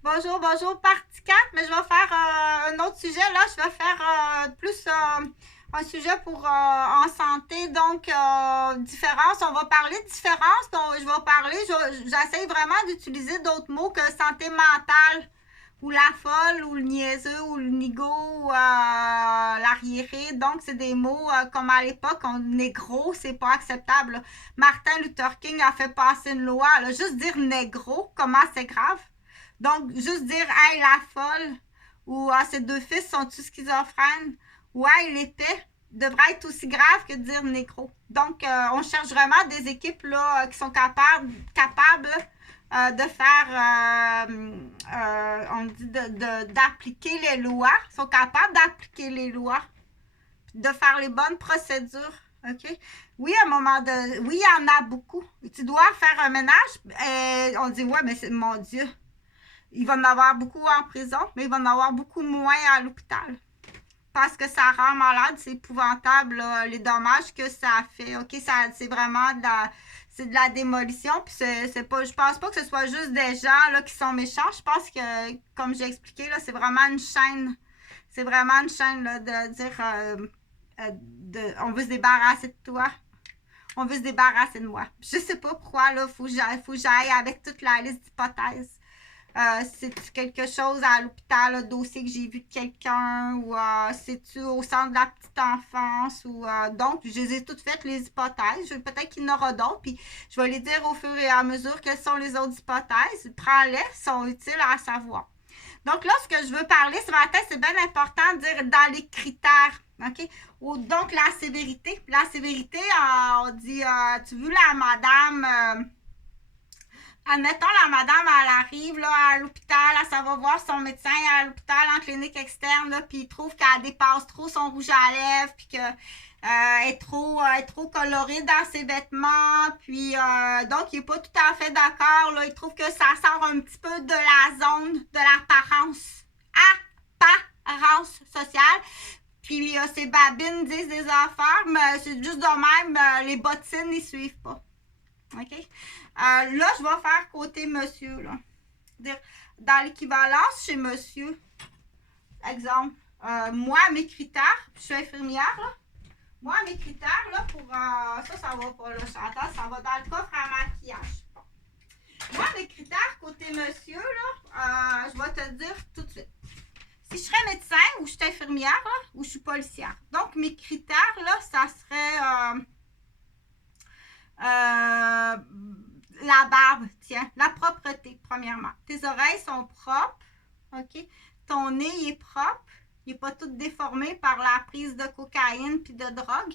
Bonjour, bonjour, partie 4, mais je vais faire un autre sujet. Là, je vais faire plus un sujet pour en santé, donc différence. On va parler de différence, donc je vais parler, j'essaie vraiment d'utiliser d'autres mots que santé mentale, ou la folle, ou le niaiseux, ou le nigo, ou l'arriéré. Donc, c'est des mots comme à l'époque, on est gros, c'est pas acceptable. Là. Martin Luther King a fait passer une loi, là, juste dire négro, comment c'est grave. Donc, juste dire, hey, la folle, ou ah, ces deux fils sont-ils schizophrènes, ou hey, l'épais, devrait être aussi grave que de dire négro. Donc, on cherche vraiment des équipes là, qui sont capables de faire, on dit, d'appliquer les lois, sont capables d'appliquer les lois, de faire les bonnes procédures. OK? Oui, à un moment de. Oui, il y en a beaucoup. Tu dois faire un ménage. Et on dit, ouais, mais c'est mon Dieu. Il va en avoir beaucoup en prison, mais il va en avoir beaucoup moins à l'hôpital. Parce que ça rend malade, c'est épouvantable, là, les dommages que ça fait. OK, c'est vraiment de la démolition. Puis c'est pas, je pense pas que ce soit juste des gens là, qui sont méchants. Je pense que, comme j'ai expliqué, là, c'est vraiment une chaîne. C'est vraiment une chaîne là, de dire on veut se débarrasser de toi. On veut se débarrasser de moi. Je sais pas pourquoi, là, faut que j'aille avec toute la liste d'hypothèses. C'est quelque chose à l'hôpital, un dossier que j'ai vu de quelqu'un, ou c'est-tu au centre de la petite enfance, ou donc je les ai toutes faites les hypothèses. Peut-être qu'il y en aura d'autres, puis je vais les dire au fur et à mesure quelles sont les autres hypothèses. Prends-les, sont utiles à savoir. Donc là, ce que je veux parler ce matin, c'est bien important de dire dans les critères. OK? Donc la sévérité. La sévérité, on dit, tu veux la madame. Admettons, la madame, elle arrive là, à l'hôpital, elle s'en va voir son médecin à l'hôpital en clinique externe, là, puis il trouve qu'elle dépasse trop son rouge à lèvres, puis qu'elle est trop colorée dans ses vêtements, puis donc il n'est pas tout à fait d'accord, là, il trouve que ça sort un petit peu de la zone de l'apparence. Apparence sociale. Puis ses babines disent des affaires, mais c'est juste de même, les bottines, ils suivent pas. OK? Là, je vais faire côté monsieur. Là. Dans l'équivalence chez monsieur, exemple, moi, mes critères, je suis infirmière, là. Moi, mes critères, là, pour. Ça va pas, là, Chantal, ça va dans le coffre à maquillage. Bon. Moi, mes critères côté monsieur, là, je vais te dire tout de suite. Si je serais médecin ou je suis infirmière, là, ou je suis policière. Donc, mes critères, là, ça serait. La barbe, tiens, la propreté, premièrement. Tes oreilles sont propres, OK? Ton nez est propre, il n'est pas tout déformé par la prise de cocaïne puis de drogue.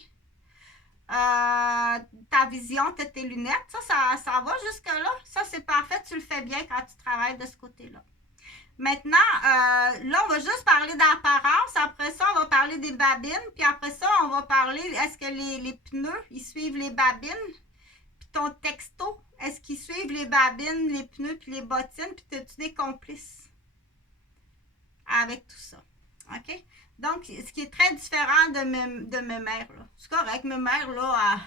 Ta vision, tes lunettes, ça va jusque-là. Ça, c'est parfait, tu le fais bien quand tu travailles de ce côté-là. Maintenant, là, on va juste parler d'apparence. Après ça, on va parler des babines. Puis après ça, on va parler, est-ce que les pneus, ils suivent les babines? Ton texto, est-ce qu'ils suivent les babines, les pneus, puis les bottines, puis as-tu des complices avec tout ça? OK? Donc, ce qui est très différent de mes mères, là. C'est correct, mes mères, là,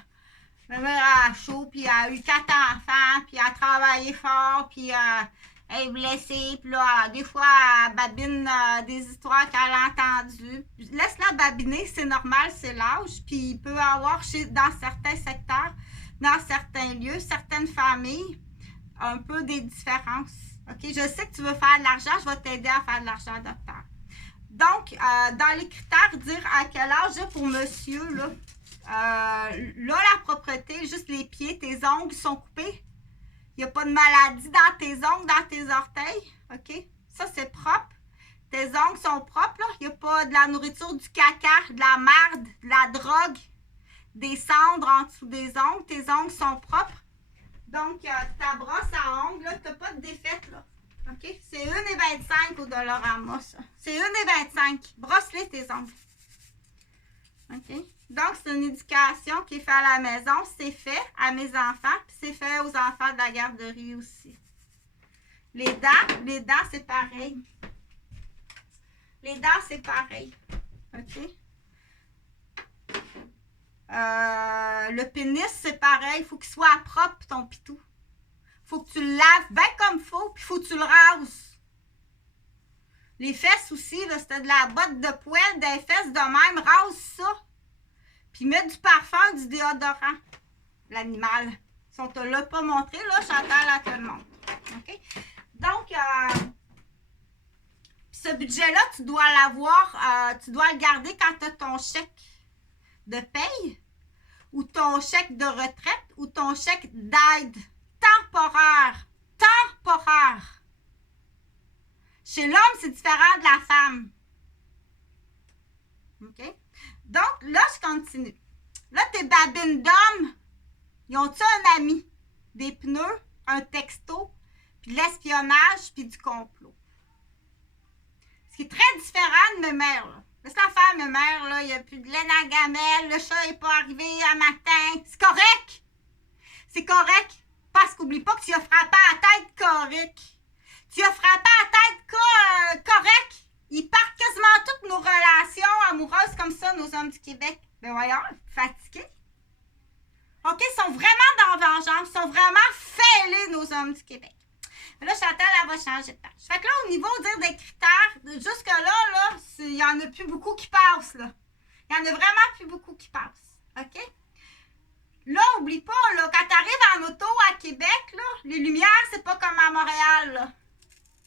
ma mère a chaud, puis elle a eu 4 enfants, puis elle a travaillé fort, puis elle est blessée, puis là, des fois, elle babine des histoires qu'elle a entendues. Laisse-la babiner, c'est normal, c'est l'âge, puis il peut y avoir, dans certains secteurs, dans certains lieux, certaines familles, un peu des différences. OK? Je sais que tu veux faire de l'argent, je vais t'aider à faire de l'argent, docteur. Donc, dans les critères, dire à quel âge pour monsieur, là, là, la propreté, juste les pieds, tes ongles sont coupés. Il n'y a pas de maladie dans tes ongles, dans tes orteils. OK? Ça, c'est propre. Tes ongles sont propres, là. Il n'y a pas de la nourriture, du caca, de la merde, de la drogue, des cendres en dessous des ongles. Tes ongles sont propres. Donc, ta brosse à ongles, tu n'as pas de défaite, là. OK? C'est 1,25 au Dollarama, ça. C'est 1,25. Brosse-les tes ongles. OK? Donc, c'est une éducation qui est faite à la maison. C'est fait à mes enfants, puis c'est fait aux enfants de la garderie aussi. Les dents, c'est pareil. Les dents, c'est pareil. OK? Le pénis, c'est pareil. Il faut qu'il soit propre, ton pitou. Faut que tu le laves bien comme il faut, puis faut que tu le rases. Les fesses aussi, là, c'était de la botte de poêle, des fesses de même, rase ça. Puis mets du parfum, du déodorant. L'animal. Si on te l'a pas montré, là, Chantal, à te le montre. OK? Donc, ce budget-là, tu dois l'avoir, tu dois le garder quand tu as ton chèque de paye ou ton chèque de retraite ou ton chèque d'aide temporaire. Temporaire. Chez l'homme, c'est différent de la femme. OK? Donc, là, je continue. Là, tes babines d'hommes, ils ont-tu un ami? Des pneus, un texto, puis de l'espionnage, puis du complot. Ce qui est très différent de mes mères, là. Laisse la faire, mes mères, là, il n'y a plus de laine à gamelle, le chat n'est pas arrivé un matin. C'est correct! C'est correct! Parce qu'oublie pas que tu as frappé à la tête correct. Tu as frappé à la tête correct. Ils partent quasiment toutes nos relations amoureuses comme ça, nos hommes du Québec. Ben voyons, fatigués. OK, ils sont vraiment dans la vengeance. Ils sont vraiment fêlés, nos hommes du Québec. Mais là, Chantal, elle va changer de page. Fait que là, au niveau dire des critères, jusque-là, il n'y en a plus beaucoup qui passent. Là. Il n'y en a vraiment plus beaucoup qui passent. OK? Là, oublie pas, là, quand tu arrives en auto à Québec, là, les lumières, c'est pas comme à Montréal. Là.